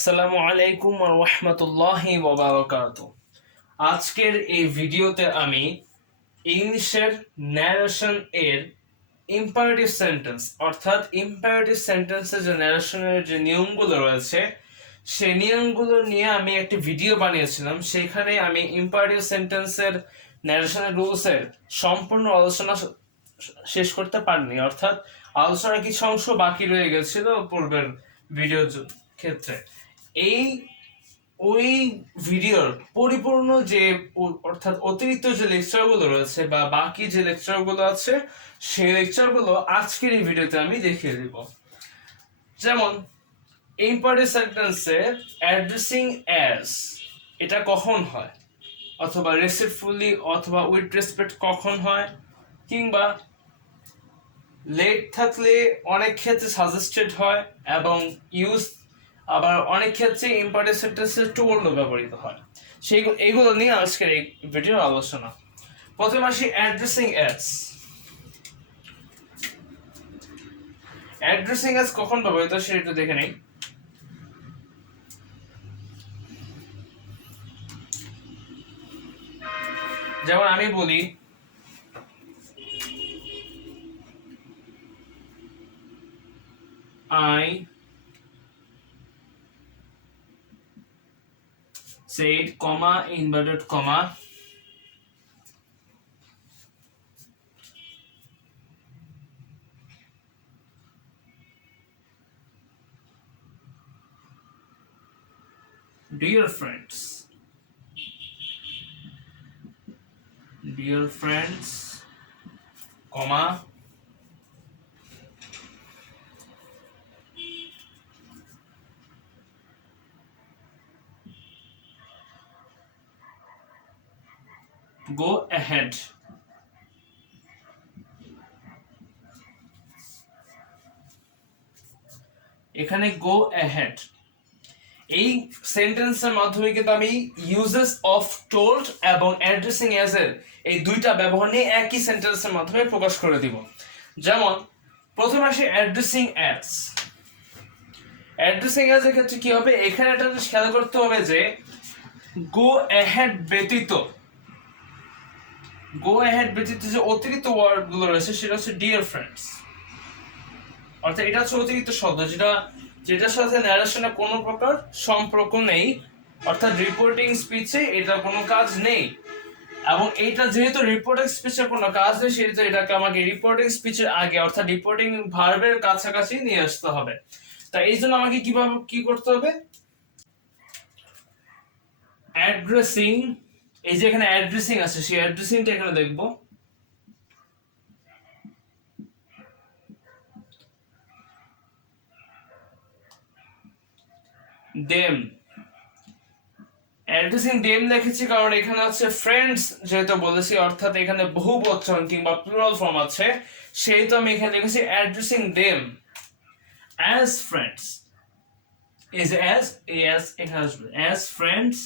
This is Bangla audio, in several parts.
আসসালামু আলাইকুম ওয়া রাহমাতুল্লাহি ওয়া বারাকাতুহু। আজকের এই ভিডিওতে আমি ইংলিশের ন্যারেশন এর ইম্পারেটিভ সেন্টেন্স অর্থাৎ ইম্পারেটিভ সেন্টেন্সের যে ন্যারেশনের যে নিয়মগুলো রয়েছে সেই নিয়মগুলো নিয়ে আমি একটি ভিডিও বানিয়েছিলাম। সেখানে আমি ইম্পারেটিভ সেন্টেন্সের ন্যারেশনের রুলসের সম্পূর্ণ আলোচনা শেষ করতে পারিনি, অর্থাৎ আলোচনার কিছু অংশ বাকি রয়ে গেছিল পূর্বের ভিডিওর ক্ষেত্রে। এই ওই ভিডিওর পরিপূর্ণ যে অর্থাৎ অতিরিক্ত যে লেকচারগুলো রয়েছে বা বাকি যে লেকচারগুলো আছে সেই লেকচারগুলো আজকের এই ভিডিওতে আমি দেখিয়ে দিব। যেমন ইম্পারেটিভ সেন্টেন্সে অ্যাড্রেসিং অ্যাজ এটা কখন হয়, অথবা রেসপেক্টফুলি অথবা উইথ রেসপেক্ট কখন হয়, কিংবা লেট থাকলে অনেক ক্ষেত্রে সাজেস্টেড হয় এবং ইউজ আবার অনেক ক্ষেত্রে ইম্পারেটিভ সেন্টেন্সে টু বর্ণ ব্যবহৃত হয়। এইগুলো নিয়ে আজকের এই ভিডিওর আলোচনা। প্রথমে আসি অ্যাড্রেসিং অ্যাজ। অ্যাড্রেসিং অ্যাজ কখন ব্যবহৃত সেটা একটু দেখে নেই। যেমন আমি বলি I said, comma, inverted comma, dear friends, comma, go ahead. এখানে go ahead এই সেন্টেন্সের মাধ্যমে কিন্তু আমি ইউজেস অফ টোল্ড এবং অ্যাড্রেসিং অ্যাজ এর এই দুইটা ব্যবহার নিয়ে একই সেন্টেন্সের মাধ্যমে প্রকাশ করে দিব। যেমন প্রথমে আসি অ্যাড্রেসিং অ্যাজ। অ্যাড্রেসিং অ্যাজ এর ক্ষেত্রে কি হবে, এখানে একটা জিনিস খেয়াল করতে হবে যে গো অ্যাহেড ব্যতীত যে অতিরিক্ত ওয়ার্ড গুলো রয়েছে সেটা হচ্ছে ডিয়ার ফ্রেন্ডস, অর্থাৎ এটা হচ্ছে অতিরিক্ত শব্দ যেটার সাথে ন্যারেশনের কোনো প্রকার সম্পর্ক নেই, অর্থাৎ রিপোর্টিং স্পিচে এটা কোনো কাজ নেই। এবং এইটা যেহেতু রিপোর্টিং স্পিচের কোনো কাজ নেই সেহেতু এটাকে আমাকে রিপোর্টিং স্পিচের আগে অর্থাৎ রিপোর্টিং ভার্বের কাছাকাছি নিয়ে আসতে হবে। তাই এই জন্য আমাকে কি করতে হবে, অ্যাড্রেসিং, এই যে এখানে অ্যাড্রেসিং আছে সেই অ্যাড্রেসিংটা এখানে দেখবো। দেম, অ্যাড্রেসিং দেম লিখেছি কারণ এখানে আছে ফ্রেন্ডস যেহেতু বলেছি, অর্থাৎ এখানে বহুবচন কিংবা প্লুরাল ফর্ম আছে, সেহেতু আমি এখানে লিখেছি অ্যাড্রেসিং দেম অ্যাজ ফ্রেন্ডস। এই যে অ্যাজ, এখানে আসবে অ্যাজ ফ্রেন্ডস।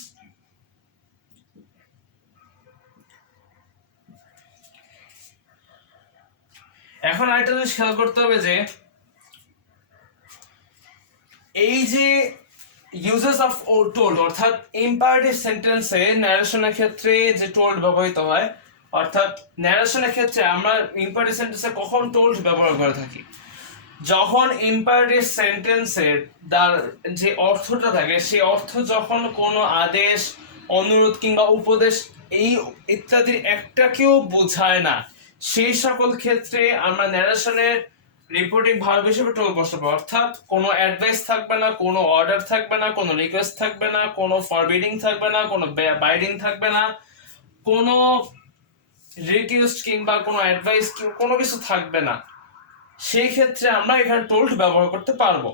এখন আরেকটা জিনিস খেয়াল করতে হবে যে এই যে ইউজেস অফ টোল্ড অর্থাৎ ইম্পারেটিভ সেন্টেন্সে ন্যারেশনের ক্ষেত্রে যে টোল্ড ব্যবহৃত হয়, অর্থাৎ ন্যারেশনের ক্ষেত্রে আমরা ইম্পারেটিভ সেন্টেন্সে কখন টোল্ড ব্যবহার করে থাকি, যখন ইম্পারেটিভ সেন্টেন্সের তার যে অর্থটা থাকে সেই অর্থ যখন কোনো আদেশ, অনুরোধ কিংবা উপদেশ এই ইত্যাদির একটাকেও বোঝায় না, সেই সকল ক্ষেত্রে আমরা ন্যারেশনের রিপোর্টিং ভার্ব হিসেবে টোল বসাবো। অর্থাৎ কোনো অ্যাডভাইস থাকবে না, কোনো অর্ডার থাকবে না, কোনো রিকোয়েস্ট থাকবে না, কোনো ফরবিডিং থাকবে না, কোনো বাইডিং থাকবে না, কোনো রিকোয়েস্ট কিংবা কোনো অ্যাডভাইস কোনো কিছু থাকবে না। সেই ক্ষেত্রে আমরা এখানে টোল্ড ব্যবহার করতে পারবো।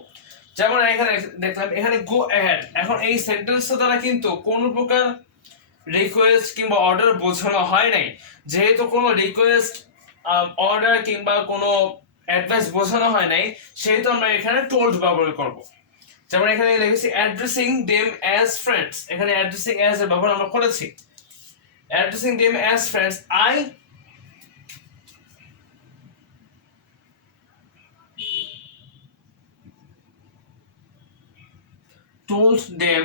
যেমন এখানে দেখলাম এখানে গো অ্যাহেড, এখন এই সেন্টেন্সটা দ্বারা কিন্তু কোনো প্রকার রিকোয়েস্ট কিংবা অর্ডার বোঝানো হয় নাই, যেহেতু কোনো রিকোয়েস্ট, অর্ডার কিংবা কোনো অ্যাডভাইস বোঝানো হয় নাই, সেহেতু আমরা এখানে টোল্ড ব্যবহার করব। যেমন এখানে লিখেছি অ্যাড্রেসিং দেম অ্যাজ ফ্রেন্ডস, এখানে অ্যাড্রেসিং অ্যাজ এর ব্যবহার আমরা করেছি। Addressing them as friends, I told them,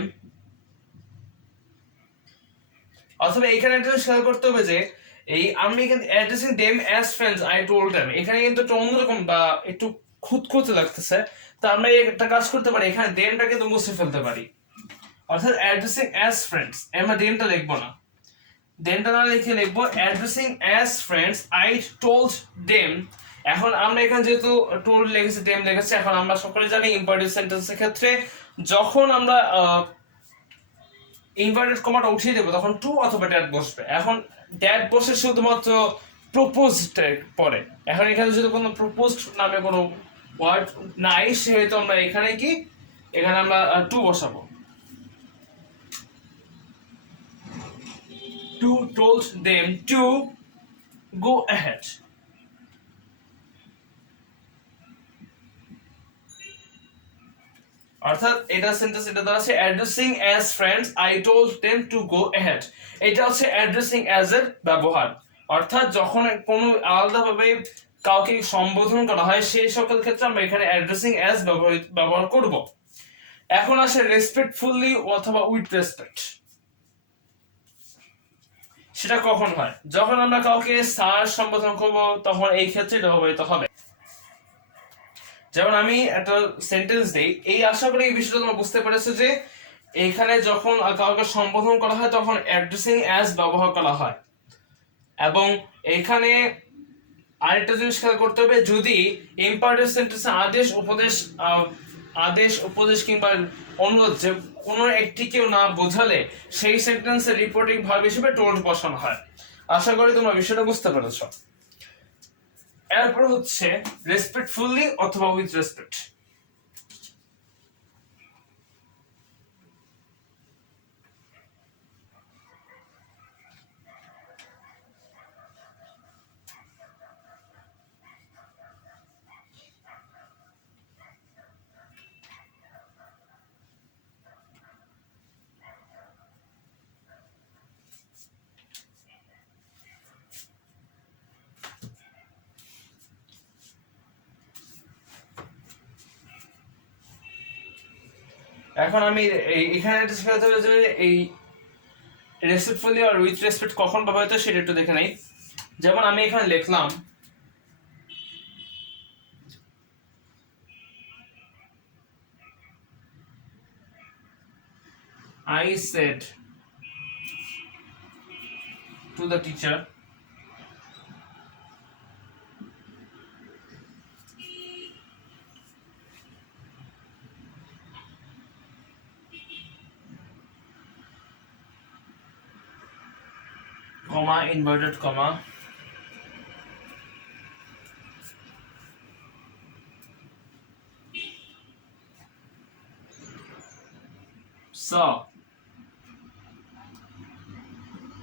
অথবা এখানে একটা খেয়াল করতে হবে যে এই আমি এখানে addressing them as friends I told them, এখানে কিন্তু একটু অন্যরকম বা একটু খুঁতখুঁতে লাগতেছে। তো আমরা একটা কাজ করতে পারি, এখানে দেমটা কিন্তু মুছে ফেলতে পারি, অর্থাৎ অ্যাড্রেসিং অ্যাজ ফ্রেন্ডস, আমরা দেমটা লিখবো না, দেমটা না লিখে লিখবো addressing as friends I told them. এখন আমরা এখানে যেহেতু টোল্ড লিখেছি দেম লিখেছি, এখন আমরা সকলে জানি ইম্পারেটিভ সেন্টেন্সের ক্ষেত্রে যখন আমরা ইনভার্টেড কমাটা উঠিয়ে দেবো তখন টু অথবা ড্যাট বসবে। এখন ড্যাট বসে শুধুমাত্র প্রপোজড পরে, এখন এখানে যদি কোনো প্রপোজড নামে কোনো ওয়ার্ড নাই সেহেতু আমরা এখানে কি এখানে আমরা টু বসাবো। To told them to go ahead. অর্থাৎ এটা সেন্টেন্স, এটা দেওয়া আছে addressing as friends I told them to go ahead. এটা হচ্ছে অ্যাড্রেসিং অ্যাজ এর ব্যবহার, অর্থাৎ যখন কোনো আলাদাভাবে কাউকে সম্বোধন করা হয় সেই সকল ক্ষেত্রে আমরা এখানে অ্যাড্রেসিং অ্যাজ ব্যবহার করব। এখন আসে রেসপেক্টফুলি অথবা উইথ রেসপেক্ট। সেটা কখন হয়? যখন আমরা কাউকে স্যার সম্বোধন করব তখন এই ক্ষেত্রে এটা ব্যবহৃত হবে। যেমন আমি একটা সেন্টেন্স দেই, এই আশা করি এই বিষয়টা তোমরা বুঝতে পেরেছো যে এখানে যখন কাউকে সম্বোধন করা হয় তখন অ্যাড্রেসিং অ্যাজ ব্যবহার করা হয়। এবং এখানে আরেকটা জিনিস খেয়াল করতে হবে, যদি ইম্পারেটিভ সেন্টেন্সে আদেশ উপদেশ কিংবা অনুরোধ যে কোনো একটি কেউ না বোঝালে সেই সেন্টেন্সের রিপোর্টিং ভার্ব হিসেবে টোল্ড বসানো হয়। আশা করি তোমরা বিষয়টা বুঝতে পেরেছো। এরপর হচ্ছে রেসপেক্টফুলি অথবা উইথ রেসপেক্ট। এখন আমি এখানে একটা শেখাতে হবে যে এই রেসপেক্টফুলি আর উইথ রেসপেক্ট কখন ব্যবহৃত সেটা একটু দেখে নেই। যেমন আমি এখানে লিখলাম I said to the teacher comma inverted comma so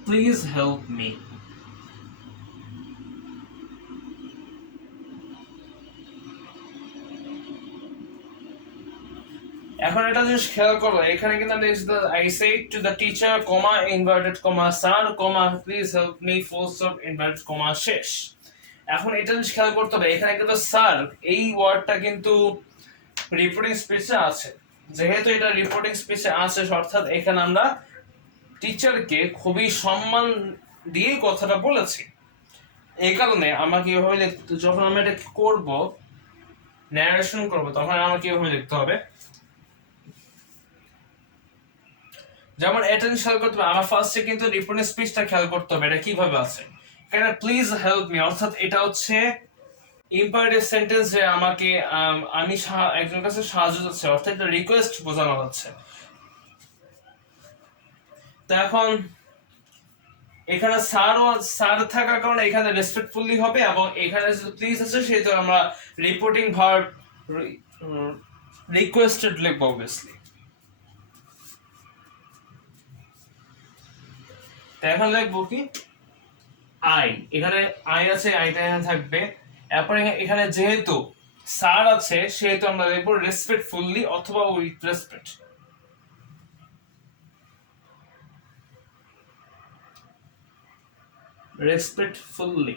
please help me। এখন একটা জিনিস খেয়াল করো, এখানে কিন্তু আমি I said to the teacher comma inverted comma sir comma please help me full stop inverted comma শেষ। এখন এটা জিনিস খেয়াল করতে হবে, এখানে কিন্তু স্যার এই ওয়ার্ডটা কিন্তু রিপোর্টিং স্পিচে আছে, যেহেতু এটা রিপোর্টিং স্পিচে আছে অর্থাৎ এখানে আমরা টিচারকে খুবই সম্মান দিয়ে কথাটা বলেছি। এই কারণে আমাকে এভাবে লিখতে, যখন আমরা এটা করব ন্যারেশন করব তখন আমাকে এভাবে লিখতে হবে। যেমন এটা খেয়াল করতে হবে, আমার ফার্স্টে কিন্তু রিপোর্টিং স্পিচটা খেয়াল করতে হবে এটা কিভাবে আছে। এখানে প্লিজ হেল্প মি অর্থাৎ এটা হচ্ছে ইম্পারেটিভ সেন্টেন্স যে আমাকে আমি একজনের কাছে সাহায্য চাচ্ছি, অর্থাৎ একটা রিকোয়েস্ট বোঝানো হচ্ছে। তো এখন এখানে স্যার থাকার কারণে এখানে রেসপেক্টফুলি হবে, এবং এখানে যে প্লিজ আছে সেহেতু আমরা রিপোর্টিং ভার্ব রিকোয়েস্টেড লিখবো অবভিয়াসলি। তো এখন লিখবো কি আই, এখানে আই আছে, আইটা এখানে থাকবে। এরপর এখানে যেহেতু স্যার আছে সেহেতু আমরা লিখবো রেসপেক্টফুলি অথবা উইথ রেসপেক্ট। রেসপেক্টফুলি।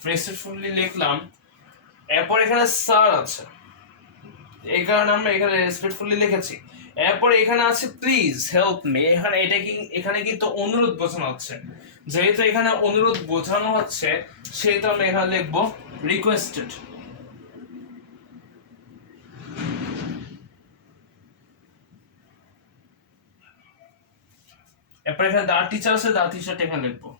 রেসপেক্টফুলি লিখলাম। এরপর এখানে স্যার আছে, এই কারণে আমরা এখানে রেসপেক্টফুলি লিখেছি। এরপর এখানে আছে প্লিজ হেল্প মি, এখানে এটা কি এখানে কিন্তু অনুরোধ বোঝানো হচ্ছে, যেহেতু এখানে অনুরোধ বোঝানো হচ্ছে সেহেতু আমরা এখানে লিখবো রিকোয়েস্টেড। এরপর এখানে দা টিচার আছে, দা টিচারটা এখানে লিখবো।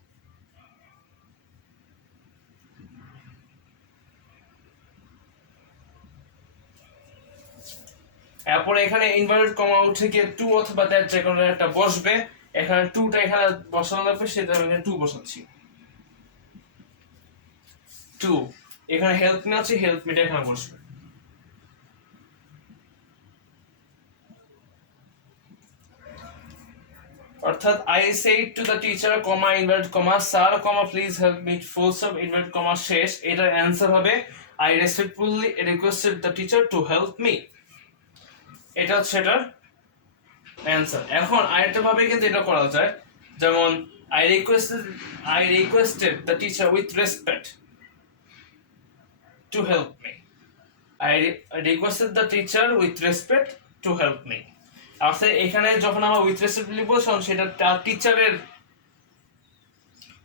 এরপর এখানে ইনভার্টেড কমা উঠে গিয়ে টু অথবা দ্যাট যে কোনো একটা বসবে, এখানে টুটা এখানে বসানো লাগবে, সেটা আমি এখানে টু বসাচ্ছি। টু এখানে হেল্প মি আছে, হেল্প মিটা এখানে বসবে। অর্থাৎ I said to the teacher comma inverted comma sir comma please help me full stop inverted comma শেষ, এটার অ্যান্সার হবে I respectfully requested the teacher to help me. এটা হচ্ছে এটার অ্যান্সার। এখন আরেকটা ভাবে কিন্তু এটা করা যায়, যেমন I requested the teacher with respect to help me. I requested the teacher with respect to help me. অর্থাৎ এখানে যখন আমরা উইথ রেসপেক্ট লিখবো সেটা তার টিচারের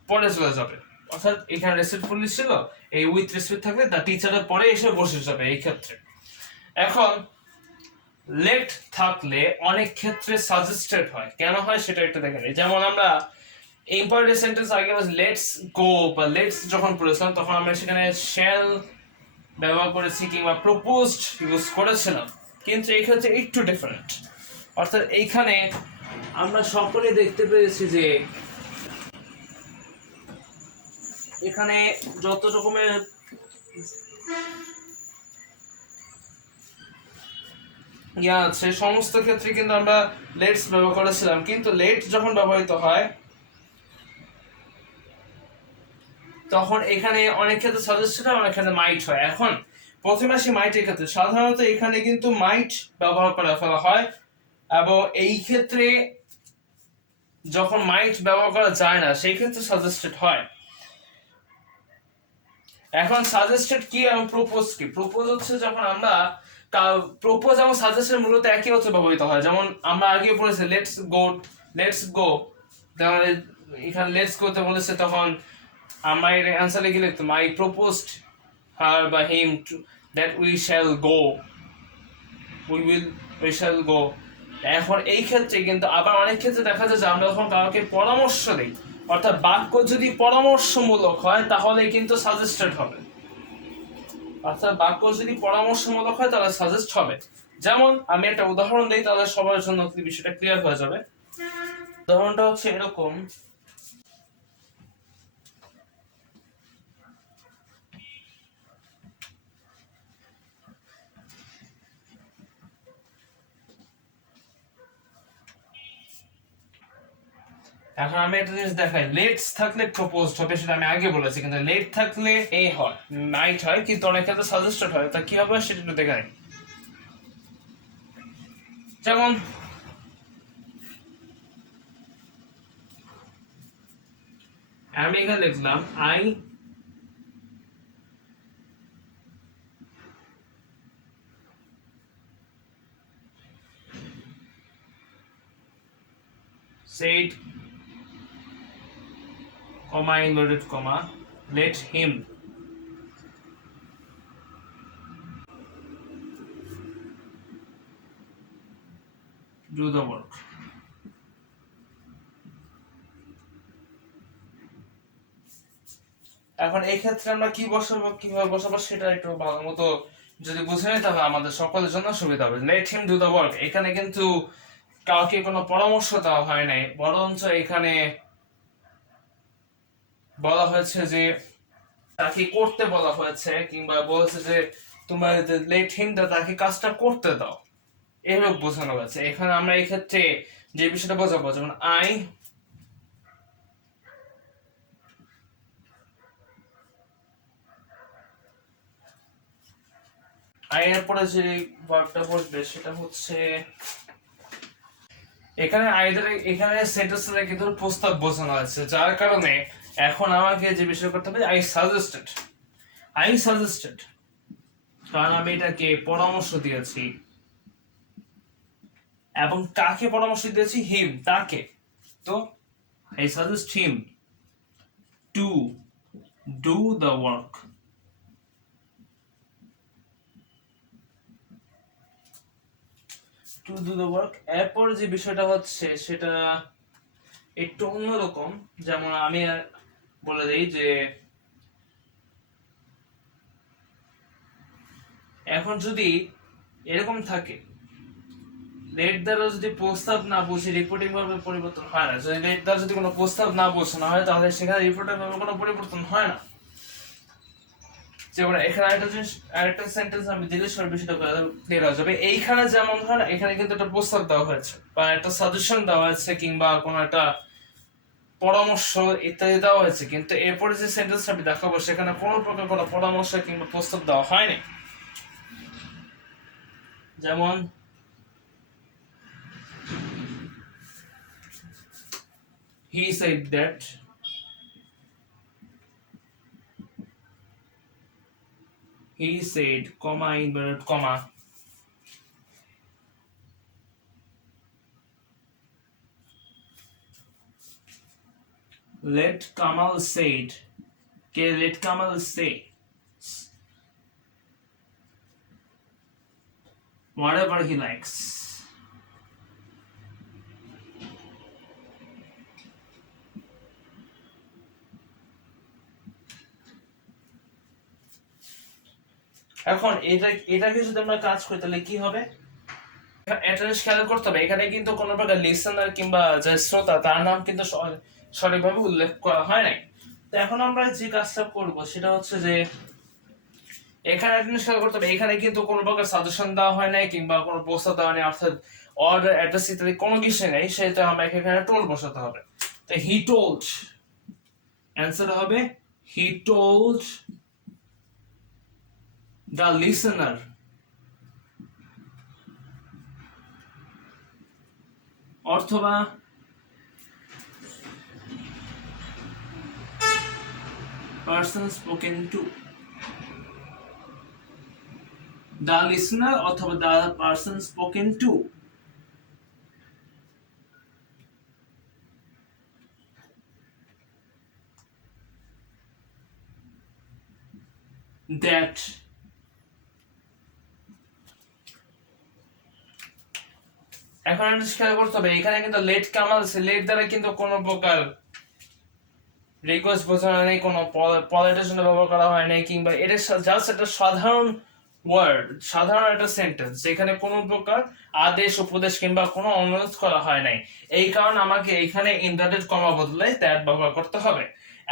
পরে চলে যাবে, অর্থাৎ এখানে রেসপেক্টফুলি ছিল, এই উইথ রেসপেক্ট থাকলে তার টিচারের পরে এসে বসে যাবে এই ক্ষেত্রে। এখন লেট থাকলে অনেক ক্ষেত্রে সাজেস্টেড হয়, কেন হয় সেটা একটু দেখে নিই। যেমন আমরা ইম্পর্টেন্ট সেন্টেন্স আগে লেটস গো বা লেটস যখন পড়েছিলাম তখন আমরা সেখানে শ্যাল ব্যবহার করেছি কিংবা প্রপোজড ইউজ করেছিলাম, কিন্তু এই ক্ষেত্রে একটু ডিফারেন্ট। অর্থাৎ এইখানে আমরা সকলে দেখতে পেয়েছি যে এখানে যত রকমের আছে সমস্ত ক্ষেত্রে কিন্তু আমরা লেটস ব্যবহার করেছিলাম, কিন্তু লেট যখন ব্যবহৃত হয় তখন এখানে অনেক ক্ষেত্রে সাজেস্টেড হয়, অনেক ক্ষেত্রে মাইট হয়। এখন প্রথমে আসি মাইটের ক্ষেত্রে, সাধারণত এখানে কিন্তু মাইট ব্যবহার করা ফেলা হয়, এবং এই ক্ষেত্রে যখন মাইট ব্যবহার করা যায় না সেই ক্ষেত্রে সাজেস্টেড হয়। এখন সাজেস্টেড কি এবং প্রপোজ কি? প্রপোজ হচ্ছে যখন আমরা প্রপোজ এবং সাজেস্টেড মূলত একই অর্থে ব্যবহৃত হয়। যেমন আমরা আগে পড়েছি লেটস গো, তাহলে এখানে লেটস গোতে বলেছে তখন আমরা এর অ্যান্সার লিখে লিখতাম আই প্রপোজড হার বা him that we shall go, we shall go. এখন এই ক্ষেত্রে কিন্তু আবার অনেক ক্ষেত্রে দেখা যায় যে আমরা যখন কাউকে পরামর্শ দিই, অর্থাৎ বাক্য যদি পরামর্শমূলক হয় তাহলে কিন্তু সাজেস্টেড হবে, অর্থাৎ বাক্য যদি পরামর্শমূলক হয় তাহলে সাজেস্ট হবে। যেমন আমি একটা উদাহরণ দিই তাহলে সবার জন্য বিষয়টা ক্লিয়ার হয়ে যাবে। উদাহরণটা হচ্ছে এরকম, এখন আমি একটা জিনিস দেখাই, লেটস থাকলে প্রপোজড হবে সেটা আমি আগে বলেছি, কিন্তু লেট থাকলে এ হয় নাইট হয়, কিন্তু অনেক ক্ষেত্রে সাজেস্টেড হয়। তা কি হবে সেটা একটু দেখাই। যেমন আমি এখানে লিখলাম I said comma inverted comma let him do the work. এখন এই ক্ষেত্রে আমরা কি বসাবো, কিভাবে বসাবো সেটা একটু ভালো মতো যদি বুঝে নিই তাহলে আমাদের সকলের জন্য সুবিধা হবে। let him do the work, এখানে কিন্তু কাউকে কোনো পরামর্শ দেওয়া হয় নাই, বরঞ্চ এখানে বলা হয়েছে যে তাকে করতে বলা হয়েছে, কিংবা বলেছে যে তোমার লেট হিম তাকে কাজটা করতে দাও, এভাবে বোঝানো হয়েছে। এখানে আমরা এই ক্ষেত্রে যে বিষয়টা বোঝাবো, যেমন আই এর পরে যে ভার্বটা বসবে সেটা হচ্ছে এখানে এখানে সেন্টেন্সের কিন্তু প্রস্তাব বোঝানো আছে, যার কারণে এখন আমাকে যে বিষয় করতে হবে আই সাজেস্টেড কারণ আমি এটাকে পরামর্শ দিয়েছি, এবং কাকে পরামর্শ দিয়েছি? হিম, তাকে। তো I suggest him to do the work. To do the work. এরপর যে বিষয়টা হচ্ছে সেটা একটু অন্যরকম। যেমন আমি বলে দেই যে এখন যদি এরকম থাকে, লেট দ্বারা যদি প্রস্তাব না বুঝে রিপোর্টিং ভাবে পরিবর্তন হয় না, যদি লেট দ্বারা যদি কোনো প্রস্তাব না বোঝানো হয় তাহলে সেখানে রিপোর্টিং ভাবে কোনো পরিবর্তন হয় না। যেমন এখানে আরেকটা সেন্টেন্স আমি দিলে সব বিষয়টা ক্লিয়ার হয়ে যাবে। এইখানে যেমন ধর এখানে কিন্তু একটা প্রস্তাব দেওয়া হয়েছে বা একটা সাজেশন দেওয়া হয়েছে কিংবা কোনো একটা পরামর্শ ইত্যাদি দেওয়া হয়েছে, কিন্তু এরপরে যে সেন্টেন্সটা আমি দেখাবো সেখানে কোনো প্রকার কোনো পরামর্শ কিংবা প্রস্তাব দেওয়া হয়নি। যেমন he said that he said, comma, inverted comma, let Kamal said, okay, let Kamal say whatever he likes. এখন এটাকে যদি আমরা কাজ করি তাহলে কি হবে? একটা জিনিস খেয়াল করতে হবে, এখানে কিন্তু কোনো প্রকার লিসেনার কিংবা যে শ্রোতা তার নাম কিন্তু সঠিকভাবে উল্লেখ করা হয় নাই। তো এখন আমরা যে কাজটা করব সেটা হচ্ছে যে এখানে একটা জিনিস খেয়াল করতে হবে, এখানে কিন্তু কোনো প্রকার সাজেশন দেওয়া হয় নাই কিংবা কোনো প্রস্তাব দেওয়া নেই, অর্থাৎ অর্ডার অ্যাড্রেস ইত্যাদি কোনো কিছু নেই, সেটা আমরা এখানে টোল বসাতে হবে। তো হি টোল্ড, অ্যান্সার হবে হি টোল্ড দ্য লিসেনার, অথবা person spoken to, the listener অথবা the person spoken to, that এখন একটা খেয়াল করতে হবে, এখানে কিন্তু লেট কামাল, লেট দ্বারা কিন্তু কোনো প্রকার রিকোয়েস্ট বোঝানো নেই, কোনো পলিটিশিয়ান ব্যবহার করা হয় নাই, কিংবা এটা জাস্ট একটা সাধারণ ওয়ার্ড, সাধারণ একটা সেন্টেন্স, যেখানে কোনো প্রকার আদেশ উপদেশ কিংবা কোনো অনুরোধ করা হয় নাই। এই কারণে আমাকে এখানে ইনভার্টেড কমা বদলে দ্যাট ব্যবহার করতে হবে।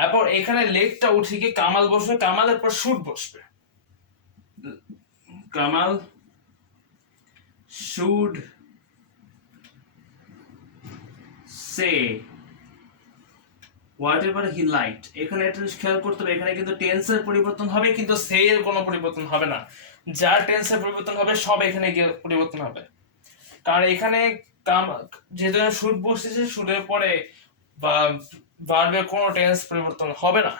এরপর এখানে লেটটা উঠে গিয়ে কামাল বসবে, কামালের পর শুড বসবে। Kamal should say whatever he liked. এখানে একটা জিনিস খেয়াল করতে হবে, এখানে কিন্তু টেন্সের পরিবর্তন হবে কিন্তু সে এর কোনো পরিবর্তন হবে না। যার টেন্সের পরিবর্তন হবে সব এখানে গিয়ে পরিবর্তন হবে, কারণ এখানে যেহেতু শুড বসেছে, শুডের পরে বা ভার্বের কোনো টেন্স পরিবর্তন হবে না।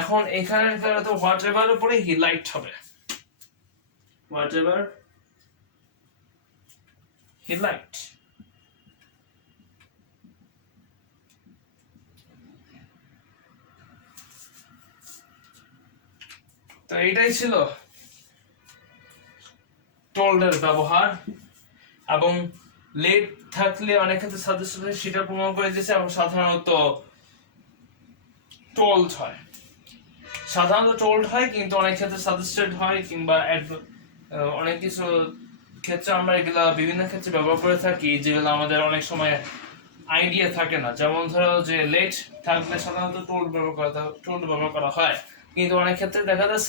এখন এখানে তো হোয়াট এভার উপরে হি লাইকড হবে, হোয়াট এভার হি লাইকড। তো এইটাই ছিল টোল্ডের ব্যবহার, এবং লেট থাকলে অনেক ক্ষেত্রে সাজেস্ট সেটা প্রমাণ করে দিয়েছে, এবং সাধারণত টোল্ড হয়, কিন্তু অনেক ক্ষেত্রে সাজেস্টেড হয়, কিংবা অনেক কিছু ক্ষেত্রে আমরা এগুলা বিভিন্ন ক্ষেত্রে ব্যবহার করে থাকি যেগুলো আমাদের অনেক সময় আইডিয়া থাকে না। যেমন ধরো যে লেট থাকলে সাধারণত টোল্ড ব্যবহার করা হয়, কিন্তু অনেক ক্ষেত্রে দেখা যায়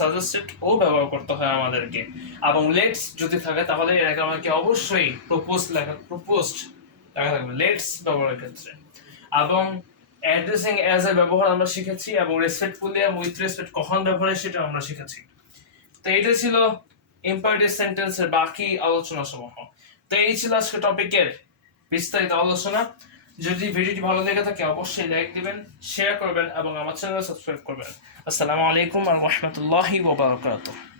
সাজেস্টেড ও ব্যবহার করতে হয় আমাদেরকে। এবং লেটস যদি থাকে তাহলে এটাকে আমাকে অবশ্যই প্রপোজড লেখা থাকবে লেটস ব্যবহারের ক্ষেত্রে। এবং অ্যাড্রেসিং অ্যাজ এ ব্যবহার আমরা শিখেছি, এবং রেসপেক্টফুলি এবং উইথ রেসপেক্ট কখন ব্যবহারে সেটা আমরা শিখেছি। তো এইটা ছিল ইম্পারেটিভ সেন্টেন্সের বাকি আলোচনা সমূহ। তো এই ছিল আজকে টপিকের বিস্তারিত আলোচনা। যদি ভিডিওটি ভালো লেগে থাকে অবশ্যই লাইক দিবেন, শেয়ার করবেন এবং আমার চ্যানেল সাবস্ক্রাইব করবেন। আসসালামু আলাইকুম ওয়া রাহমাতুল্লাহি ওয়া বারাকাতুহু।